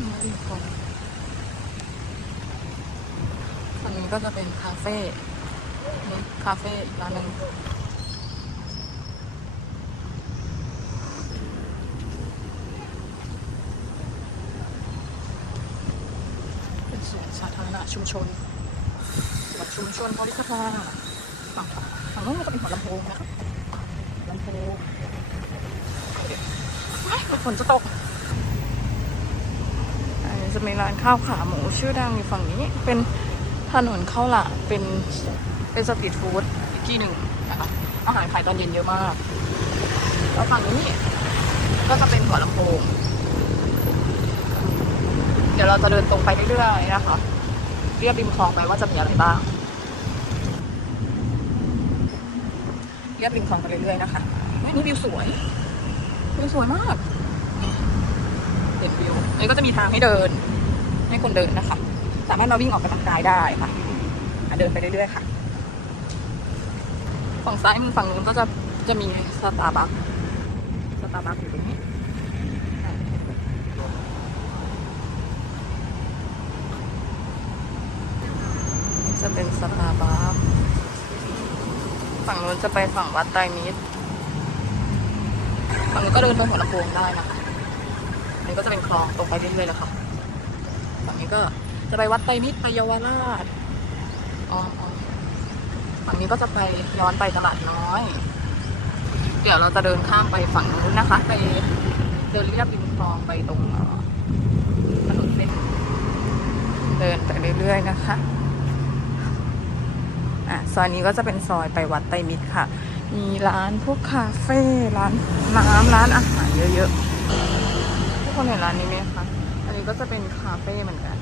องฝั่งนี้ก็จะเป็นคาเฟ่คาเฟ่อีกร้านหนึ่งเป็นสวนสาธารณะชุมชนสวนชุมชนบริคทาฝั่งขวาฝั่งนู้นก็เป็นหัวลำโพงนะคะลำโพงว้ายฝนจะตก จะมีร้านข้าวขาหมูชื่อดังอยู่ฝั่งนี้ เป็นถนนข้าวหลามเป็นเป็นสตรีทฟู้ดอีกที่หนึ่งนะคะอาหารขายตอนเย็นเยอะมาก แล้วฝั่งนี้ก็จะเป็นหัวลำโพง เดี๋ยวเราจะเดินตรงไปเรื่อยๆนะคะ เรียบริมคลองไปว่าจะมีอะไรบ้าง เรียบริมคลองไปเรื่อยๆนะคะนี่วิวสวยวิวสวยมาก นี้ก็จะมีทางให้เดิน ให้คนเดินนะคะ สามารถมาวิ่งออกกำลังกายได้ค่ะเดินไปเรื่อยๆค่ะ ฝั่งซ้ายมือฝั่งนู้นก็จะจะมีสตาร์บัคสตาร์บัคอยู่ตรงนี้จะเป็นสตาร์บัคฝั่งนู้นจะไปฝั่งวัดไตรมิตรฝั่งนู้นก็เดินไปหัวลำโพงได้นะคะ นนี้ก็จะเป็นคลองตรงไปเรื่อยๆเลยค่ะฝั่งนี้ก็จะไปวัดไตรมิตรไปเยาวราชอ๋อฝั่งนี้ก็จะไปย้อนไปตลาดน้อย เดี๋ยวเราจะเดินข้ามไปฝั่งนู้นนะคะ ไปเดินเรียบริมคลองไปตรงถนนเส้นเดินไปเรื่อยๆนะคะอะซอยนี้ก็จะเป็นซอยไปวัดไตรมิตรค่ะ มีร้านพวกคาเฟ่ร้านน้ำร้านอาหารเยอะๆ คนเห็นร้านนี้ไหมคะ อันนี้ก็จะเป็นคาเฟ่เหมือนกัน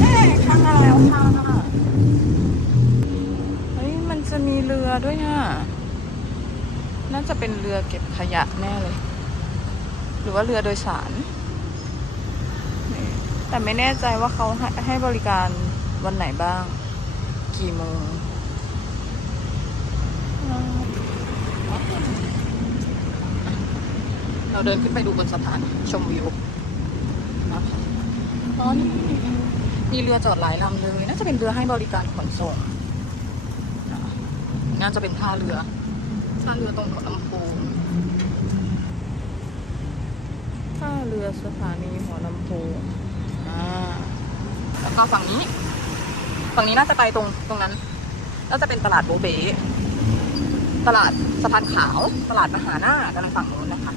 เอ๊ะข้างหน้าแล้วค่ะเฮ้ย มันจะมีเรือด้วยอะน่าจะเป็นเรือเก็บขยะแน่เลย หรือว่าเรือโดยสาร แต่ไม่แน่ใจว่าเขาให้ให้บริการวันไหนบ้าง กี่โมง เราเดินขึ้นไปดูบนสะพานชมวิวนะคะอ๋อนี่มีเรือจอดหลายลำเลย น่าจะเป็นเรือให้บริการขนส่งนะคะน่าจะเป็นท่าเรือท่าเรือตรงหัวลำโพงท่าเรือสถานีหัวลำโพงอ่าแล้วก็ฝั่งนี้ ฝั่งนี้น่าจะไปตรงตรงนั้น น่าจะเป็นตลาดโบเบ ตลาดสะพานขาว ตลาดมหาหน้ากันฝั่งนู้นนะคะ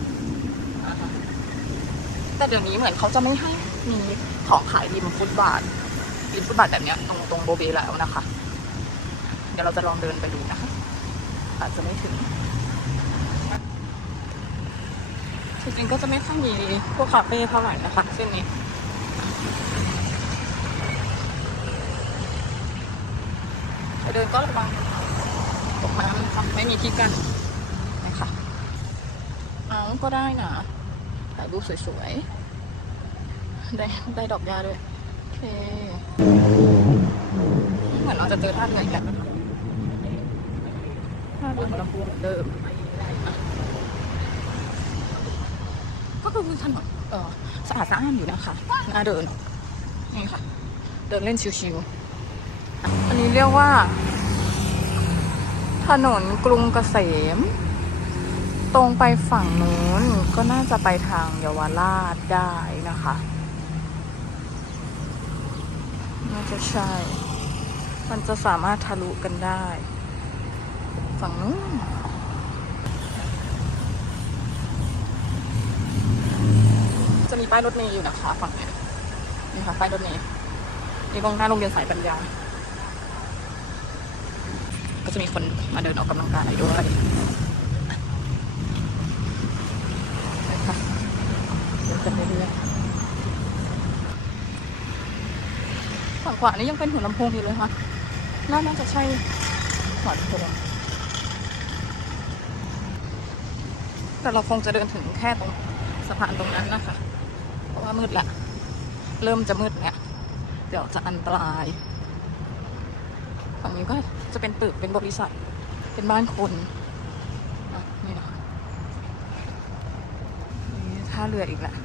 แต่เดี๋ยวนี้เหมือนเขาจะไม่ให้มีของขายริมฟุตบาทริมฟุตบาทแบบเนี้ยตรงตรงโบเบแล้วนะคะ เดี๋ยวเราจะลองเดินไปดูนะคะ อาจจะไม่ถึงจริงๆก็จะไม่ค่อยมีพวกคาเฟ่เท่าไหร่นะคะเส้นนี้ไปเดินก็ระวัง ตกน้ำนะคะไม่มีที่กั้นนะคะเอาก็ได้นะถ่ายรูปสวยๆ ได้ได้ดอกยาด้วย โอเค เหมือนเราจะเจอท่าเรืออีกแล้วนะคะท่าเรือลำพูเหมือนเดิม ก็คือถนนเออสะอาดสะอ้านอยู่นะคะน่าเดิน นี่ค่ะ เดินเล่นชิวๆอันนี้เรียกว่า ถนนกรุงเกษม ตรงไปฝั่งนู้นก็น่าจะไปทางเยาวราชได้นะคะ น่าจะใช่ มันจะสามารถทะลุกันได้ ฝั่งนู้นจะมีป้ายรถเมล์อยู่นะคะฝั่งนี้นี่ค่ะป้ายรถเมล์นี่ตรงหน้าโรงเรียนสายปัญญา ก็จะมีคนมาเดินออกกำลังกายด้วยนะคะเดินกันเรื่อยๆฝั่งขวานี่ยังเป็นหัวลำโพงอยู่เลยค่ะน่าน่าจะใช่หัวลำโพงแต่เราคงจะเดินถึงแค่ตรงสะพานตรงนั้นนะคะ เพราะว่ามืดละ เริ่มจะมืดเนี่ย เดี๋ยวจะอันตราย ฝั่งนี้ก็จะเป็นตึกเป็นบริษัท เป็นบ้านคนนี่นะคะท่าเรืออีกแหละ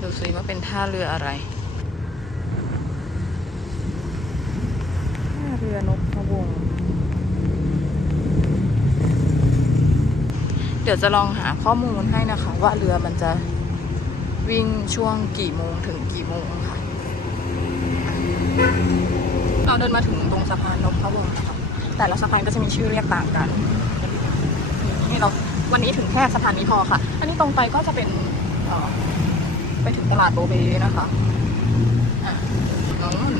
ดูซิว่าเป็นท่าเรืออะไรท่าเรือนกพะวงเดี๋ยวจะลองหาข้อมูลให้นะคะ ว่าเรือมันจะวิ่งช่วงกี่โมงถึงกี่โมงค่ะ เราเดินมาถึงตรงสะพานนพพะวงค่ะแต่ละสะพานก็จะมีชื่อเรียกต่างกัน นี่เราวันนี้ถึงแค่สะพานนี้พอค่ะ อันนี้ตรงไปก็จะเป็นอ่อไปถึงตลาดโบเบนะคะอะนู้น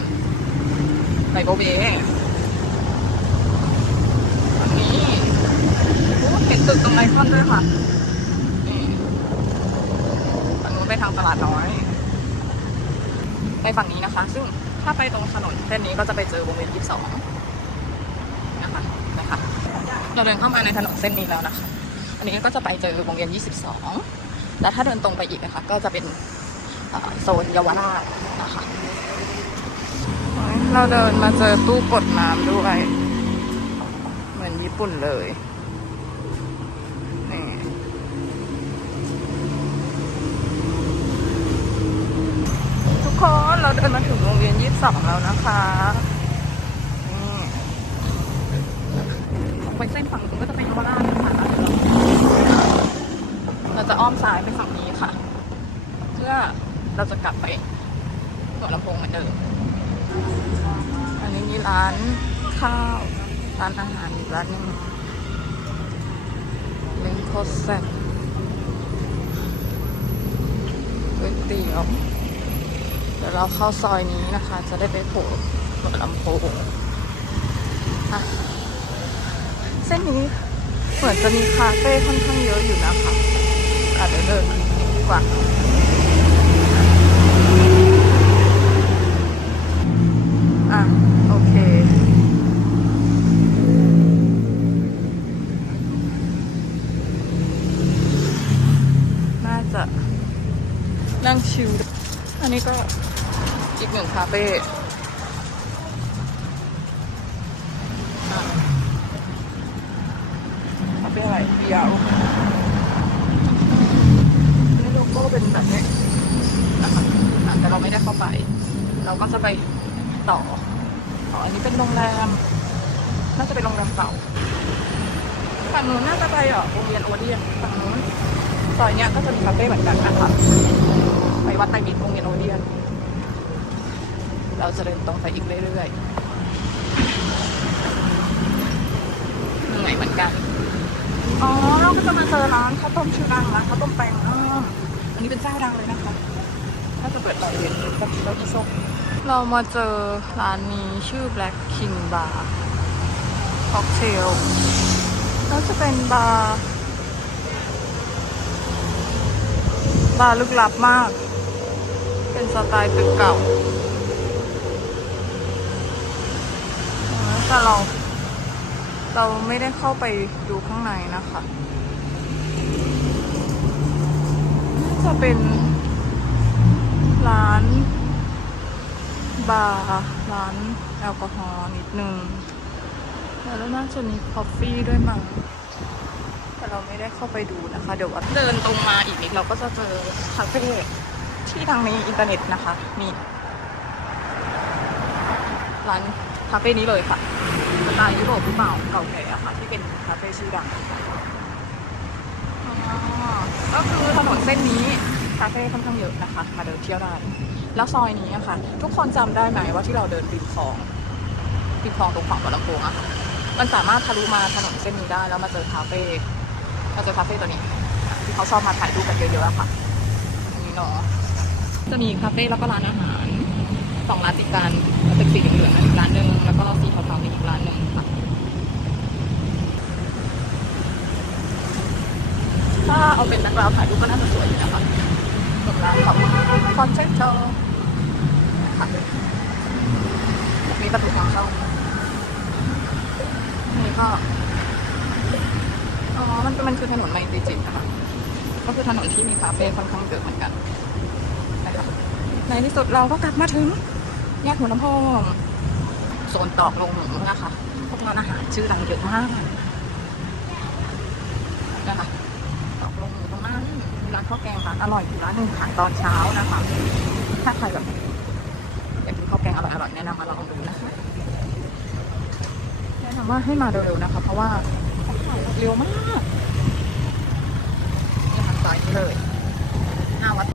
ไปโบเบอันนี้เห็นตึกตรงไอคอนด้วยค่ะนี่ฝั่งนู้นไปทางตลาดน้อย ไปฝั่งนี้นะคะ ซึ่ง ถ้าไปตรงถนนเส้นนี้ก็จะไปเจอวงเวียน22นะคะนะคะ เราเดินเข้ามาในถนนเส้นนี้แล้วนะคะ อันนี้ก็จะไปเจอวงเวียน 22 และถ้าเดินตรงไปอีกนะคะ ก็จะเป็นโซนเยาวราชนะคะ เราเดินมาเจอตู้กดน้ำด้วย เหมือนญี่ปุ่นเลย กคนเราเดินมาถึงโรงเรียน22แล้วนะคะนี่ไปเส้นฝั่งนู้นก็จะเป็นเยาวราชนะคะเราจะอ้อมซ้ายไปฝั่งนี้ค่ะ เพื่อเราจะกลับไปหัวลำโพงเหมือนเดิมอันนี้มีร้านข้าวร้านอาหารร้านนึงเล้งโคตรแซ่บก๋วยเตี๋ยว ยวเราเข้าซอยนี้นะคะ จะได้ไปโผล่หัวลำโพงเส้นนี้เหมือนจะมีคาเฟ่ค่อนข้างเยอะอยู่นะคะอะเดี๋ยวเดินดีกว่าอะโอเคน่าจะนั่งชิลอันนี้ก็ หนึ่งคาเฟ่คาเฟ่อะไรเดียวโลโก้เป็นแบบนี้นะคะอะแต่เราไม่ได้เข้าไป เราก็จะไปต่ออ๋ออันนี้เป็นโรงแรม น่าจะเป็นโรงแรมเก่าฝั่งนู้นน่าจะไปอะโรงเรียนโอเดียนฝั่งนู้นซอยเนี้ยก็จะมีคาเฟ่เหมือนกันนะคะไปวัดไตรมิตรโรงเรียนโอเดียน เราจะเดินตรงไปอีกเรื่อยๆเหนื่อยเหมือนกัน อ๋อ เราก็จะมาเจอร้านข้าวต้มชื่อดังร้านข้าวต้มแปลงอ้อมอันนี้เป็นเจ้าดังเลยนะคะถ้าจะเปิดตอนเย็นกับเราอีส้มเรามาเจอร้านนี้ชื่อ Black King Bar Cocktail แล้วจะเป็นบาร์บาร์ลึกลับมาก เป็นสไตล์ตึกเก่า แต่เรา เราไม่ได้เข้าไปดูข้างในนะคะน่าจะเป็นร้านบาร์ร้านแอลกอฮอล์นิดนึงแล้วน่าจะมีคอฟฟี่ด้วยมั้งแต่เราไม่ได้เข้าไปดูนะคะ เดี๋ยวเดินตรงมาอีกนิดเราก็จะเจอคาเฟ่ที่ทางในอินเทอร์เน็ตนะคะนี่ร้าน คาเฟ่นี้เลยค่ะสไตล์ยุโรปหรือเปล่าเก่าแก่อะค่ะ ที่เป็นคาเฟ่ชื่อดังก็คือถนนเส้นนี้คาเฟ่ค่อนข้างเยอะนะคะมาเดินเที่ยวได้แล้วซอยนี้อะค่ะ ทุกคนจำได้ไหมว่าที่เราเดินริมคลองริมคลองตรงฝั่งหัวลำโพงอะค่ะมันสามารถทะลุมาถนนเส้นนี้ได้แล้วมาเจอคาเฟ่มาเจอคาเฟ่ตัวนี้ ที่เขาชอบมาถ่ายรูปกันเยอะๆอะค่ะอันนี้เนาะจะมีคาเฟ่แล้วก็ร้านอาหาร สองร้านติดกันตึกสีเหลืองๆอีกร้านหนึ่งแล้วก็สีเทาๆอีกร้านหนึ่งค่ะถ้าเอาเป็นแบ็คกราวถ่ายรูปก็น่าจะสวยอยู่นะคะกับร้านของคอนเซ็ปต์ค่ะมีประตูทางเข้านี่ก็อ๋อมันมันคือถนนไมตรีจิตนะคะก็คือถนนที่มีคาเฟ่ค่อนข้างเยอะเหมือนกันนะคะในที่สุดเราก็กลับมาถึง แยกหัวลำโพงโซนตอกลงหมูนะคะพวกร้านอาหารชื่อดังเยอะมากนะคะตอกลงหมูตรงนั้นมีร้านข้าวแกงร้านอร่อยอยู่ร้านหนึ่งขายตอนเช้านะคะ ถ้าใครแบบอยากกินข้าวแกงอร่อยๆแนะนำมาลองดูนะคะแนะนำว่าให้มาเร็วๆนะคะ เพราะว่าเขายเร็วมากนี่ค่ะสายนี้เลย